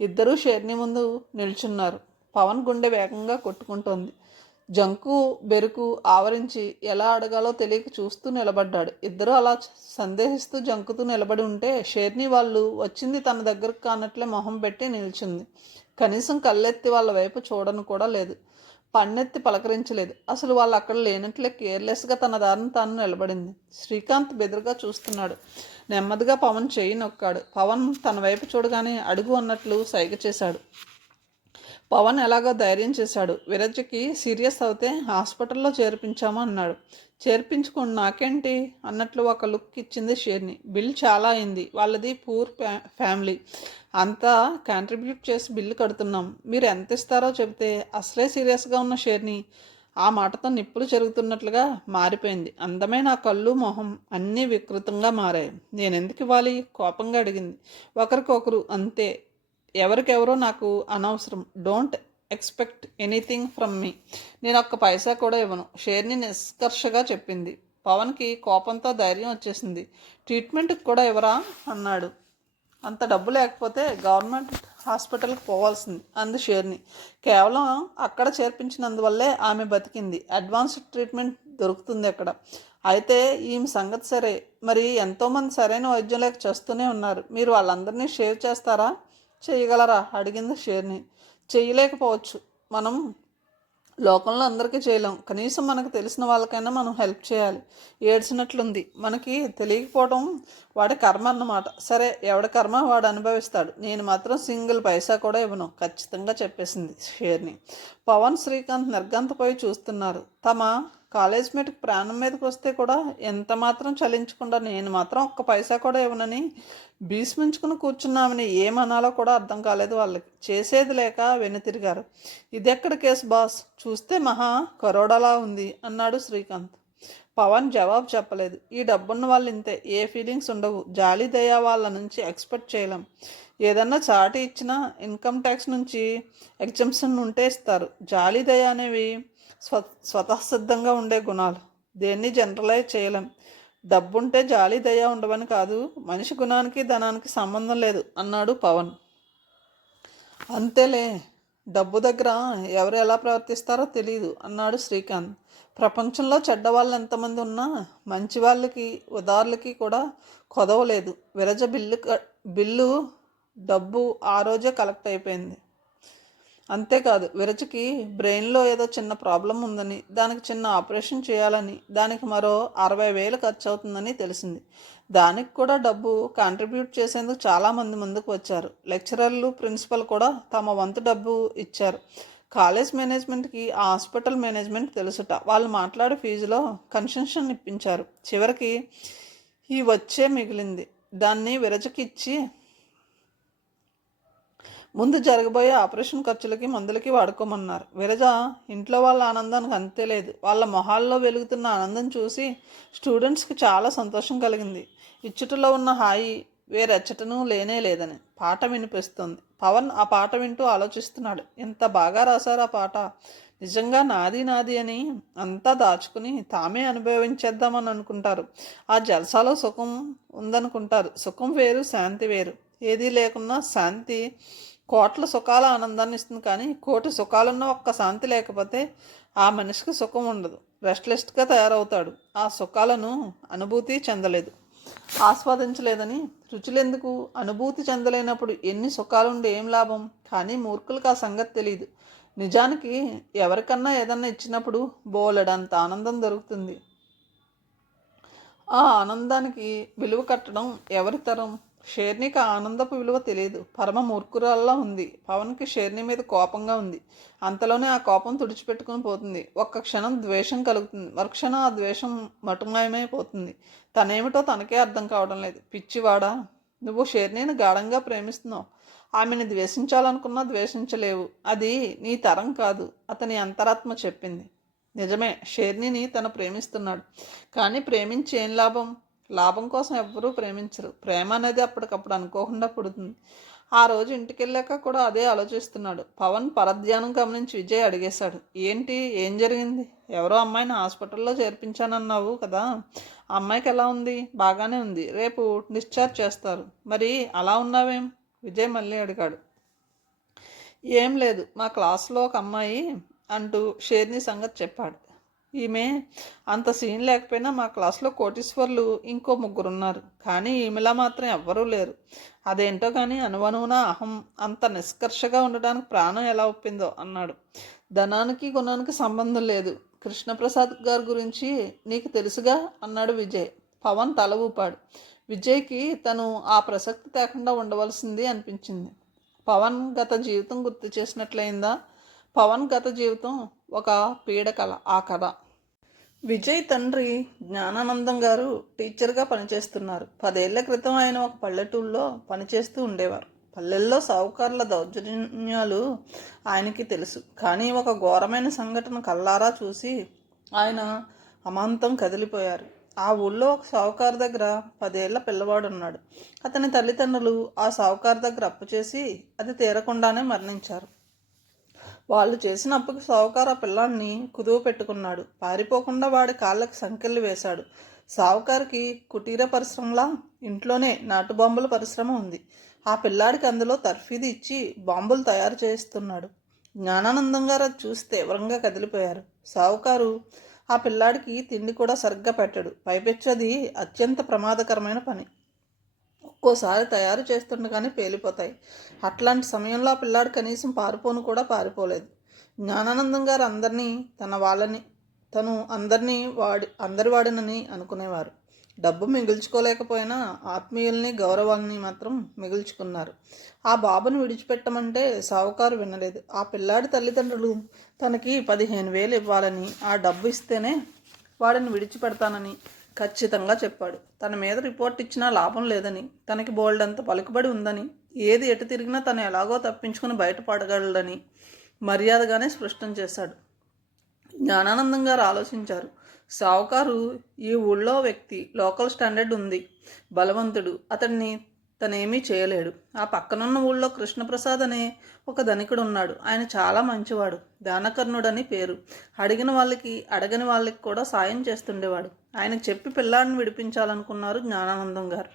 ఇద్దరూ షేర్నీ ముందు నిల్చున్నారు. పవన్ గుండె వేగంగా కొట్టుకుంటోంది. జంకు బెరుకు ఆవరించి ఎలా అడగాలో తెలియక చూస్తూ నిలబడ్డాడు. ఇద్దరూ అలా సందేహిస్తూ జంకుతూ నిలబడి ఉంటే షేర్నీ వాళ్ళు వచ్చింది తన దగ్గరకు కానట్లే మొహం పెట్టి నిల్చుంది. కనీసం కళ్ళెత్తి వాళ్ళ వైపు చూడను కూడా లేదు. పన్నెత్తి పలకరించలేదు. అసలు వాళ్ళు అక్కడ లేనట్లే కేర్లెస్గా తన దారిని తాను నిలబడింది. శ్రీకాంత్ బెదురుగా చూస్తున్నాడు. నెమ్మదిగా పవన్ చెయ్యి నొక్కాడు. పవన్ తన వైపు చూడగానే అడుగు అన్నట్లు సైగ చేశాడు. పవన్ ఎలాగో ధైర్యం చేశాడు. విరజకి సీరియస్ అవుతే హాస్పిటల్లో చేర్పించాము అన్నాడు. చేర్పించుకోండి, నాకేంటి అన్నట్లు ఒక లుక్ ఇచ్చింది షేర్ని. బిల్ చాలా అయింది. వాళ్ళది పూర్ ఫ్యామిలీ. అంతా కాంట్రిబ్యూట్ చేసి బిల్లు కడుతున్నాం. మీరు ఎంత ఇస్తారో చెబితే అసలే సీరియస్గా ఉన్న షేర్ని ఆ మాటతో నిప్పులు చెరుగుతున్నట్లుగా మారిపోయింది. అందమైన ఆ కళ్ళు, మొహం అన్నీ వికృతంగా మారాయి. నేను ఎందుకు ఇవ్వాలి? కోపంగా అడిగింది. ఒకరికొకరు అంతే. ఎవరికెవరో నాకు అనవసరం. డోంట్ ఎక్స్పెక్ట్ ఎనీథింగ్ ఫ్రమ్ మీ. నేను ఒక్క పైసా కూడా ఇవ్వను, షేర్ని నిష్కర్షగా చెప్పింది. పవన్కి కోపంతో ధైర్యం వచ్చేసింది. ట్రీట్మెంట్కి కూడా ఎవరా అన్నాడు. అంత డబ్బు లేకపోతే గవర్నమెంట్ హాస్పిటల్కి పోవాల్సింది అంది షేర్ని. కేవలం అక్కడ చేర్పించినందువల్లే ఆమె బతికింది. అడ్వాన్స్డ్ ట్రీట్మెంట్ దొరుకుతుంది అక్కడ. అయితే ఈమె సంగతి సరే, మరి ఎంతోమంది సరైన వైద్యం లేక చేస్తూనే ఉన్నారు. మీరు వాళ్ళందరినీ షేర్ చేస్తారా, చేయగలరా అడిగింది షేర్ని. చేయలేకపోవచ్చు. మనం లోకంలో అందరికీ చేయలేం. కనీసం మనకు తెలిసిన వాళ్ళకైనా మనం హెల్ప్ చేయాలి. ఏడ్చినట్లుంది. మనకి తెలియకపోవడం వాడి కర్మ అన్నమాట. సరే, ఎవడి కర్మ వాడు అనుభవిస్తాడు. నేను మాత్రం సింగిల్ పైసా కూడా ఇవ్వను, ఖచ్చితంగా చెప్పేసింది షేర్ని. పవన్, శ్రీకాంత్ నిర్గంతపోయి చూస్తున్నారు. తమ కాలేజ్ మేట్కి ప్రాణం మీదకి వస్తే కూడా ఎంత మాత్రం చలించకుండా నేను మాత్రం ఒక్క పైసా కూడా ఇవ్వనని భీష్మించుకుని కూర్చున్నామని ఏమనాలో కూడా అర్థం కాలేదు వాళ్ళకి. చేసేది లేక వెనుతిరిగారు. ఇదెక్కడ కేసు బాస్? చూస్తే మహా కరోడలా ఉంది అన్నాడు శ్రీకాంత్. పవన్ జవాబు చెప్పలేదు. ఈ డబ్బున్న వాళ్ళు ఇంతే, ఏ ఫీలింగ్స్ ఉండవు. జాలి దయ వాళ్ళ నుంచి ఎక్స్పెక్ట్ చేయలేం. ఏదన్నా చాటి ఇచ్చినా ఇన్కమ్ ట్యాక్స్ నుంచి ఎగ్జంప్షన్ ఉంటే ఇస్తారు. జాలి దయ అనేవి స్వతఃసిద్ధంగా ఉండే గుణాలు. దేన్ని జనరలైజ్ చేయలేం. డబ్బుంటే జాలి దయ ఉండవని కాదు, మనిషి గుణానికి ధనానికి సంబంధం లేదు అన్నాడు పవన్. అంతేలే, డబ్బు దగ్గర ఎవరు ఎలా ప్రవర్తిస్తారో తెలియదు అన్నాడు శ్రీకాంత్. ప్రపంచంలో చెడ్డవాళ్ళు ఎంతమంది ఉన్నా మంచి వాళ్ళకి ఉదారులకి కూడా కొదవలేదు. విరజ బిల్లు డబ్బు ఆ రోజే కలెక్ట్ అయిపోయింది. అంతేకాదు, విరజకి బ్రెయిన్లో ఏదో చిన్న ప్రాబ్లం ఉందని, దానికి చిన్న ఆపరేషన్ చేయాలని, దానికి మరో 60,000 ఖర్చు అవుతుందని తెలిసింది. దానికి కూడా డబ్బు కాంట్రిబ్యూట్ చేసేందుకు చాలామంది ముందుకు వచ్చారు. లెక్చరర్లు, ప్రిన్సిపల్ కూడా తమ వంతు డబ్బు ఇచ్చారు. కాలేజ్ మేనేజ్మెంట్కి ఆ హాస్పిటల్ మేనేజ్మెంట్ తెలుసుట. వాళ్ళు మాట్లాడే ఫీజులో కన్సెషన్ ఇప్పించారు. చివరికి ఈ వచ్చే మిగిలింది. దాన్ని విరజకి ఇచ్చి ముందు జరగబోయే ఆపరేషన్ ఖర్చులకి మందులకి వాడుకోమన్నారు. విరజ ఇంట్లో వాళ్ళ ఆనందానికి అంతే లేదు. వాళ్ళ మొహాల్లో వెలుగుతున్న ఆనందం చూసి స్టూడెంట్స్కి చాలా సంతోషం కలిగింది. ఇచ్చుటలో ఉన్న హాయి వేరెచ్చటను లేనే లేదని పాట వినిపిస్తుంది. పవన్ ఆ పాట వింటూ ఆలోచిస్తున్నాడు. ఎంత బాగా రాశారు ఆ పాట. నిజంగా నాది నాది అని అంతా దాచుకుని తామే అనుభవించేద్దామని అనుకుంటారు. ఆ జల్సాలో సుఖం ఉందనుకుంటారు. సుఖం వేరు, శాంతి వేరు. ఏదీ లేకున్నా శాంతి కోట్ల సుఖాల ఆనందాన్ని ఇస్తుంది. కానీ కోటి సుఖాలున్న ఒక్క శాంతి లేకపోతే ఆ మనిషికి సుఖం ఉండదు. రెస్ట్లెస్ట్గా తయారవుతాడు. ఆ సుఖాలను అనుభూతి చెందలేదు, ఆస్వాదించలేదని రుచులెందుకు? అనుభూతి చెందలేనప్పుడు ఎన్ని సుఖాలుండి ఏం లాభం? కానీ మూర్ఖులకు ఆ సంగతి తెలియదు. నిజానికి ఎవరికన్నా ఏదన్నా ఇచ్చినప్పుడు బోలెడంత ఆనందం దొరుకుతుంది. ఆ ఆనందానికి విలువ కట్టడం ఎవరి తరం? షేర్నికి ఆ ఆనందపు విలువ తెలియదు. పరమ మూర్ఖురాల్లా ఉంది. పవన్కి షేర్ని మీద కోపంగా ఉంది. అంతలోనే ఆ కోపం తుడిచిపెట్టుకుని పోతుంది. ఒక్క క్షణం ద్వేషం కలుగుతుంది. మరుక్షణం ఆ ద్వేషం మటుమాయమైపోతుంది. తనేమిటో తనకే అర్థం కావడం లేదు. పిచ్చివాడా, నువ్వు షేర్నిని గాఢంగా ప్రేమిస్తున్నావు. ఆమెను ద్వేషించాలనుకున్నా ద్వేషించలేవు. అది నీ తరం కాదు, అతని అంతరాత్మ చెప్పింది. నిజమే, షేర్నిని తను ప్రేమిస్తున్నాడు. కానీ ప్రేమించి ఏం లాభం? లాభం కోసం ఎవ్వరూ ప్రేమించరు. ప్రేమ అనేది అప్పటికప్పుడు అనుకోకుండా పుడుతుంది. ఆ రోజు ఇంటికెళ్ళాక కూడా అదే ఆలోచిస్తున్నాడు. పవన్ పరధ్యానం గమనించి విజయ్ అడిగేశాడు. ఏంటి, ఏం జరిగింది? ఎవరో అమ్మాయిని హాస్పిటల్లో చేర్పించానన్నావు కదా, ఆ అమ్మాయికి ఎలా ఉంది? బాగానే ఉంది. రేపు డిశ్చార్జ్ చేస్తారు. మరి అలా ఉన్నావేం? విజయ్ మళ్ళీ అడిగాడు. ఏం లేదు, మా క్లాస్లో ఒక అమ్మాయి అంటూ షేర్ని సంగతి చెప్పాడు. ఈమె అంత సీన్ లేకపోయినా మా క్లాస్లో కోటీశ్వర్లు ఇంకో 3 ఉన్నారు. కానీ ఈమెలా మాత్రం ఎవ్వరూ లేరు. అదేంటో కానీ అనువనువున అహం అంత నిష్కర్షగా ఉండడానికి ప్రాణం ఎలా ఒప్పిందో అన్నాడు. ధనానికి గుణానికి సంబంధం లేదు. కృష్ణప్రసాద్ గారి గురించి నీకు తెలుసుగా అన్నాడు విజయ్. పవన్ తల ఊపాడు. విజయ్కి తను ఆ ప్రసక్తి తేకుండా ఉండవలసింది అనిపించింది. పవన్ గత జీవితం గుర్తు చేసినట్లయిందా? పవన్ గత జీవితం ఒక పీడకల. ఆ కథ. విజయ్ తండ్రి జ్ఞానానందం గారు టీచర్గా పనిచేస్తున్నారు. 10 ఏళ్ల క్రితం ఆయన ఒక పల్లెటూళ్ళలో పనిచేస్తూ ఉండేవారు. పల్లెల్లో సావుకారుల దౌర్జన్యాలు ఆయనకి తెలుసు. కానీ ఒక ఘోరమైన సంఘటన కళ్ళారా చూసి ఆయన అమాంతం కదిలిపోయారు. ఆ ఊళ్ళో ఒక సావుకారు దగ్గర 10 ఏళ్ల పిల్లవాడున్నాడు. అతని తల్లిదండ్రులు ఆ సావుకారు దగ్గర అప్పు చేసి అది తీరకుండానే మరణించారు. వాళ్ళు చేసిన అప్పుకి సావుకారు ఆ పిల్లాడిని కుదువ పెట్టుకున్నాడు. పారిపోకుండా వాడి కాళ్ళకి సంకెళ్ళు వేశాడు. సావుకారికి కుటీర పరిశ్రమలా ఇంట్లోనే నాటు బాంబుల పరిశ్రమ ఉంది. ఆ పిల్లాడికి అందులో తర్ఫీదు ఇచ్చి బాంబులు తయారు చేస్తున్నాడు. జ్ఞానానందం గారు అది చూసి తీవ్రంగా కదిలిపోయారు. సావుకారు ఆ పిల్లాడికి తిండి కూడా సరిగ్గా పెట్టాడు. పైపెచ్చు అది అత్యంత ప్రమాదకరమైన పని. ఒక్కోసారి తయారు చేస్తుండగానే పేలిపోతాయి. అట్లాంటి సమయంలో ఆ పిల్లాడు కనీసం పారిపోను కూడా పారిపోలేదు. జ్ఞానానందం గారు తను అందరి వాడినని అనుకునేవారు. డబ్బు మిగుల్చుకోలేకపోయినా ఆత్మీయుల్ని, గౌరవాల్ని మాత్రం మిగుల్చుకున్నారు. ఆ బాబుని విడిచిపెట్టమంటే సావుకారు వినలేదు. ఆ పిల్లాడి తల్లిదండ్రులు తనకి 15,000 ఇవ్వాలని, ఆ డబ్బు ఇస్తేనే వాడిని విడిచిపెడతానని ఖచ్చితంగా చెప్పాడు. తన మీద రిపోర్ట్ ఇచ్చినా లాభం లేదని, తనకి బోల్డంత పలుకుబడి ఉందని, ఏది ఎటు తిరిగినా తను ఎలాగో తప్పించుకుని బయటపడగలడని మర్యాదగానే స్పష్టం చేశాడు. జ్ఞానానందం గారు ఆలోచించారు. సావుకారు ఈ ఊళ్ళో వ్యక్తి, లోకల్ స్టాండర్డ్ ఉంది, బలవంతుడు, అతన్ని తనేమీ చేయలేడు. ఆ పక్కనున్న ఊళ్ళో కృష్ణప్రసాద్ అనే ఒక ధనికుడు ఉన్నాడు. ఆయన చాలా మంచివాడు, దానకర్ణుడని పేరు. అడిగిన వాళ్ళకి అడగని వాళ్ళకి కూడా సాయం చేస్తుండేవాడు. ఆయనకు చెప్పి పిల్లాడిని విడిపించాలనుకున్నారు జ్ఞానానందం గారు.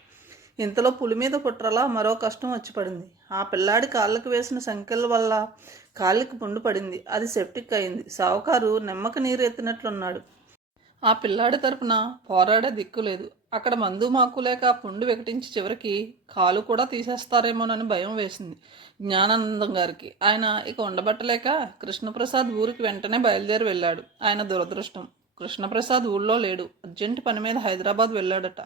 ఇంతలో పులి మీద పుట్రలా మరో కష్టం వచ్చి పడింది. ఆ పిల్లాడి కాళ్ళకు వేసిన సంకెళ్ళ వల్ల కాళ్ళకి పుండు పడింది. అది సెప్టిక్ అయింది. సావుకారు నెమ్మక నీరు ఎత్తినట్లున్నాడు. ఆ పిల్లాడి తరపున పోరాడే దిక్కు లేదు. అక్కడ మందు మాకు లేక పుండు వికటించి చివరికి కాలు కూడా తీసేస్తారేమోనని భయం వేసింది జ్ఞానానందం గారికి. ఆయన ఇక ఉండబట్టలేక కృష్ణప్రసాద్ ఊరికి వెంటనే బయలుదేరి వెళ్ళాడు. ఆయన దురదృష్టం, కృష్ణప్రసాద్ ఊళ్ళో లేడు. అర్జెంటు పని మీద హైదరాబాద్ వెళ్ళాడట.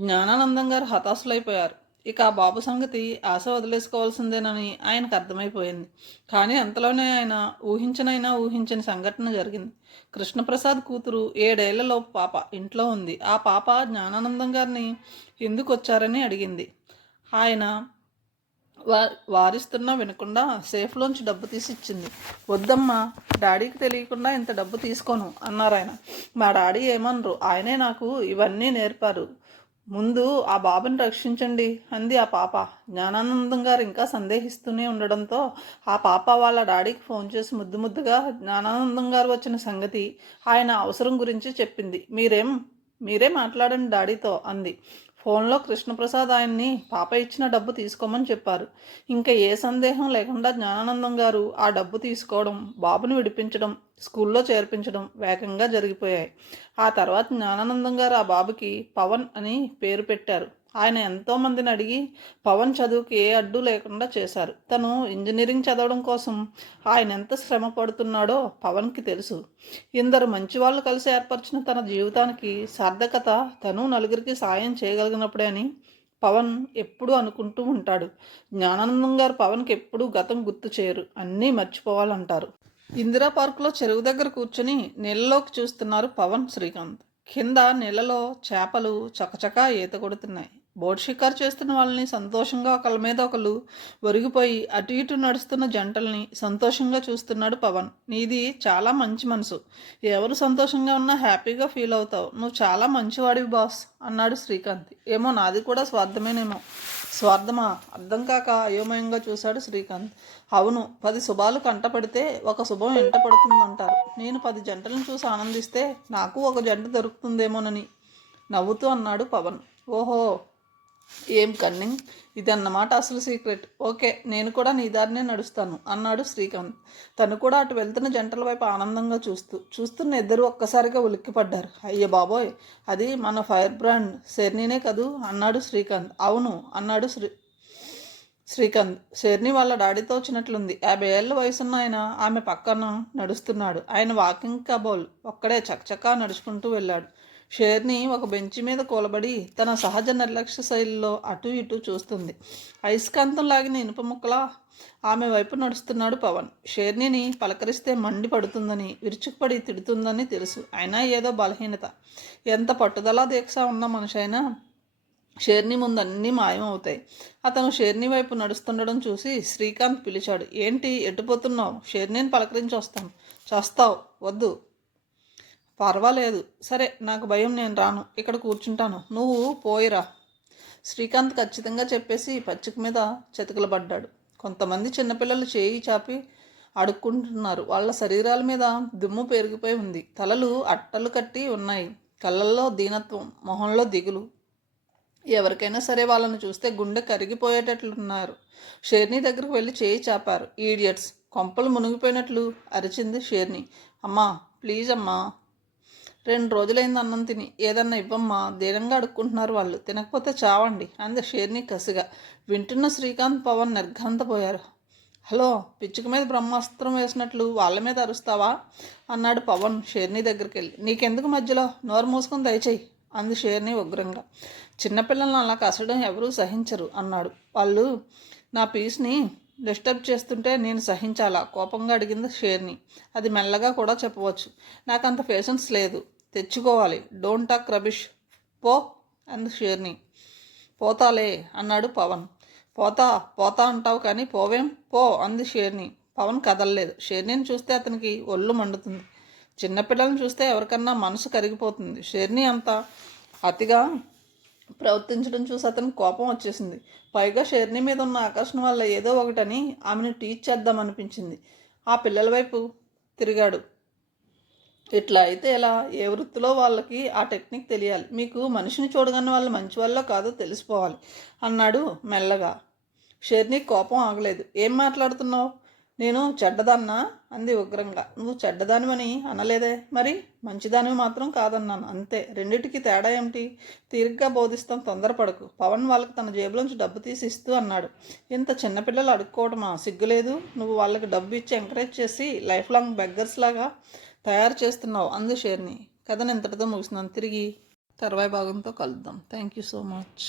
జ్ఞానానందం గారు హతాశులైపోయారు. ఇక ఆ బాబు సంగతి ఆశ వదిలేసుకోవాల్సిందేనని ఆయనకు అర్థమైపోయింది. కానీ అంతలోనే ఆయన ఊహించని సంఘటన జరిగింది. కృష్ణప్రసాద్ కూతురు 7 ఏళ్లలోపు పాప ఇంట్లో ఉంది. ఆ పాప జ్ఞానానందం గారిని ఎందుకు వచ్చారని అడిగింది. ఆయన వారిస్తున్నా వినకుండా సేఫ్లోంచి డబ్బు తీసి ఇచ్చింది. వద్దమ్మా, డాడీకి తెలియకుండా ఇంత డబ్బు తీసుకోను అన్నారు ఆయన. మా డాడీ ఏమనరు, ఆయనే నాకు ఇవన్నీ నేర్పారు. ముందు ఆ బాబుని రక్షించండి అంది ఆ పాప. జ్ఞానానందం గారు ఇంకా సందేహిస్తూనే ఉండడంతో ఆ పాప వాళ్ళ డాడీకి ఫోన్ చేసి ముద్దుగా జ్ఞానానందం గారు వచ్చిన సంగతి, ఆయన అవసరం గురించి చెప్పింది. మీరే మాట్లాడండి డాడీతో అంది. ఫోన్లో కృష్ణప్రసాద్ ఆయన్ని పాప ఇచ్చిన డబ్బు తీసుకోమని చెప్పారు. ఇంకా ఏ సందేహం లేకుండా జ్ఞానానందం గారు ఆ డబ్బు తీసుకోవడం, బాబుని విడిపించడం, స్కూల్లో చేర్పించడం వేగంగా జరిగిపోయాయి. ఆ తర్వాత జ్ఞానానందం గారు ఆ బాబుకి పవన్ అని పేరు పెట్టారు. ఆయన ఎంతోమందిని అడిగి పవన్ చదువుకి ఏ అడ్డు లేకుండా చేశారు. తను ఇంజనీరింగ్ చదవడం కోసం ఆయన ఎంత శ్రమ పడుతున్నాడో పవన్కి తెలుసు. ఇందరు మంచివాళ్ళు కలిసి ఏర్పరిచిన తన జీవితానికి సార్థకత తను నలుగురికి సాయం చేయగలిగినప్పుడే అని పవన్ ఎప్పుడూ అనుకుంటూ ఉంటాడు. జ్ఞానానందం గారు పవన్కి ఎప్పుడూ గతం గుర్తు చేయరు, అన్నీ మర్చిపోవాలంటారు. ఇందిరా పార్కులో చెరువు దగ్గర కూర్చొని నీళ్ళలోకి చూస్తున్నారు పవన్, శ్రీకాంత్. కింద నీళ్ళలో చేపలు చకచకా ఈత కొడుతున్నాయి. బోట్ షికారు చేస్తున్న వాళ్ళని సంతోషంగా ఒకళ్ళ మీద ఒకళ్ళు ఒరిగిపోయి అటు ఇటు నడుస్తున్న జంటల్ని సంతోషంగా చూస్తున్నాడు పవన్. నీది చాలా మంచి మనసు, ఎవరు సంతోషంగా ఉన్నా హ్యాపీగా ఫీల్ అవుతావు. నువ్వు చాలా మంచివాడివి బాస్ అన్నాడు శ్రీకాంత్. ఏమో నాది కూడా స్వార్థమేనేమో. స్వార్థమా? అర్థం కాక అయోమయంగా చూశాడు శ్రీకాంత్. అవును, 10 శుభాలు కంటపడితే ఒక శుభం ఎంట పడుతుందంటారు. నేను 10 జంటలను చూసి ఆనందిస్తే నాకు ఒక జంట దొరుకుతుందేమోనని నవ్వుతూ అన్నాడు పవన్. ఓహో, ఏం కన్నింగ్, ఇది అన్నమాట అసలు సీక్రెట్. ఓకే, నేను కూడా నీ దారినే నడుస్తాను అన్నాడు శ్రీకాంత్. తను కూడా అటు వెళ్తున్న జంటల వైపు ఆనందంగా చూస్తున్న ఇద్దరు ఒక్కసారిగా ఉలిక్కిపడ్డారు. అయ్య బాబోయ్, అది మన ఫైర్ బ్రాండ్ శర్నినే కదూ అన్నాడు శ్రీకాంత్. అవును అన్నాడు శ్రీకాంత్. షెర్ని వాళ్ళ డాడీతో వచ్చినట్లుంది. 50 ఏళ్ల వయసున్న ఆయన ఆమె పక్కన నడుస్తున్నాడు. ఆయన వాకింగ్ కబోల్ ఒక్కడే చకచకా నడుచుకుంటూ వెళ్ళాడు. షేర్ని ఒక బెంచి మీద కూలబడి తన సహజ నిర్లక్ష్య శైలిలో అటు ఇటు చూస్తుంది. అయస్కాంతం లాగిన ఇనుప ముక్కలా ఆమె వైపు నడుస్తున్నాడు పవన్. షేర్నిని పలకరిస్తే మండి పడుతుందని, విరుచుకుపడి తిడుతుందని తెలుసు. అయినా ఏదో బలహీనత. ఎంత పట్టుదల దీక్ష ఉన్న మనిషి అయినా షేర్ని ముందు అన్నీ మాయమవుతాయి. అతను షేర్ని వైపు నడుస్తుండడం చూసి శ్రీకాంత్ పిలిచాడు. ఏంటి, ఎట్టుపోతున్నావు? షేర్నీని పలకరించి వస్తాను. చేస్తావు? వద్దు. పర్వాలేదు, సరే, నాకు భయం, నేను రాను, ఇక్కడ కూర్చుంటాను, నువ్వు పోయిరా. శ్రీకాంత్ ఖచ్చితంగా చెప్పేసి పచ్చిక మీద చతికిలబడ్డాడు. కొంతమంది చిన్నపిల్లలు చేయి చాపి అడుక్కుంటున్నారు. వాళ్ళ శరీరాల మీద దుమ్ము పెరిగిపోయి ఉంది. తలలు అట్టలు కట్టి ఉన్నాయి. కళ్ళల్లో దీనత్వం, మొహంలో దిగులు. ఎవరికైనా సరే వాళ్ళని చూస్తే గుండె కరిగిపోయేటట్లున్నారు. షేర్ని దగ్గరకు వెళ్ళి చేయి చాపారు. ఈడియట్స్, కొంపలు మునిగిపోయినట్లు అరిచింది షేర్ని. అమ్మా, ప్లీజ్ అమ్మా, 2 రోజులైంది అన్నం తిని, ఏదన్నా ఇవ్వమ్మా, దీనంగా అడుక్కుంటున్నారు వాళ్ళు, తినకపోతే చావండి అంది షేర్ని కసిగా. వింటున్న శ్రీకాంత్, పవన్ నిర్ఘాంతపోయారు. హలో, పిచ్చుక మీద బ్రహ్మాస్త్రం వేసినట్లు వాళ్ళ మీద అరుస్తావా అన్నాడు పవన్ షేర్ని దగ్గరికి వెళ్ళి. నీకెందుకు మధ్యలో, నోరు మూసుకొని దయచేయి అంది షేర్ని ఉగ్రంగా. చిన్నపిల్లలను అలా కసడం ఎవరూ సహించరు అన్నాడు. వాళ్ళు నా పీస్ని డిస్టర్బ్ చేస్తుంటే నేను సహించాలా కోపంగా అడిగింది షేర్ని. అది మెల్లగా కూడా చెప్పవచ్చు. నాకంత పేషెన్స్ లేదు, తెచ్చుకోవాలి. డోంట్ టాక్ రబిష్, పో అంది షేర్ని. పోతాలే అన్నాడు పవన్. పోతా అంటావు కానీ పోవేం, పో అంది షేర్ని. పవన్ కదలలేదు. షేర్నిని చూస్తే అతనికి ఒళ్ళు మండుతుంది. చిన్నపిల్లల్ని చూస్తే ఎవరికన్నా మనసు కరిగిపోతుంది. షెర్నీ అంత అతిగా ప్రవర్తించడం చూసి అతనికి కోపం వచ్చేసింది. పైగా షెర్నీ మీద ఉన్న ఆకర్షణ వల్ల ఏదో ఒకటని ఆమెను టీచ్ చేద్దామనిపించింది. ఆ పిల్లల వైపు తిరిగాడు. ఇట్లా అయితే ఎలా? ఏ వృత్తిలో వాళ్ళకి ఆ టెక్నిక్ తెలియాలి. మీకు మనిషిని చూడగానే వాళ్ళు మంచి వాళ్ళో కాదో తెలిసిపోవాలి అన్నాడు మెల్లగా. షెర్నీ కోపం ఆగలేదు. ఏం మాట్లాడుతున్నావు? నేను చెడ్డదాన్నా అంది ఉగ్రంగా. నువ్వు చెడ్డదానివని అనలేదే. మరి మంచిదానివి మాత్రం కాదన్నాను అంతే. రెండిటికి తేడా ఏమిటి? తీరిగ్గా బోధిస్తాం, తొందరపడకు. పవన్ వాళ్ళకి తన జేబులోంచి డబ్బు తీసి ఇస్తూ అన్నాడు. ఇంత చిన్నపిల్లలు అడుక్కోవటమా? సిగ్గులేదు? నువ్వు వాళ్ళకి డబ్బు ఇచ్చి ఎంకరేజ్ చేసి లైఫ్ లాంగ్ బెగ్గర్స్ లాగా తయారు చేస్తున్నావు అంది షెర్నీ. కథను ఇంతటితో ముగిస్తున్నాను. తిరిగి తర్వాయి భాగంతో కలుద్దాం. Thank you so much.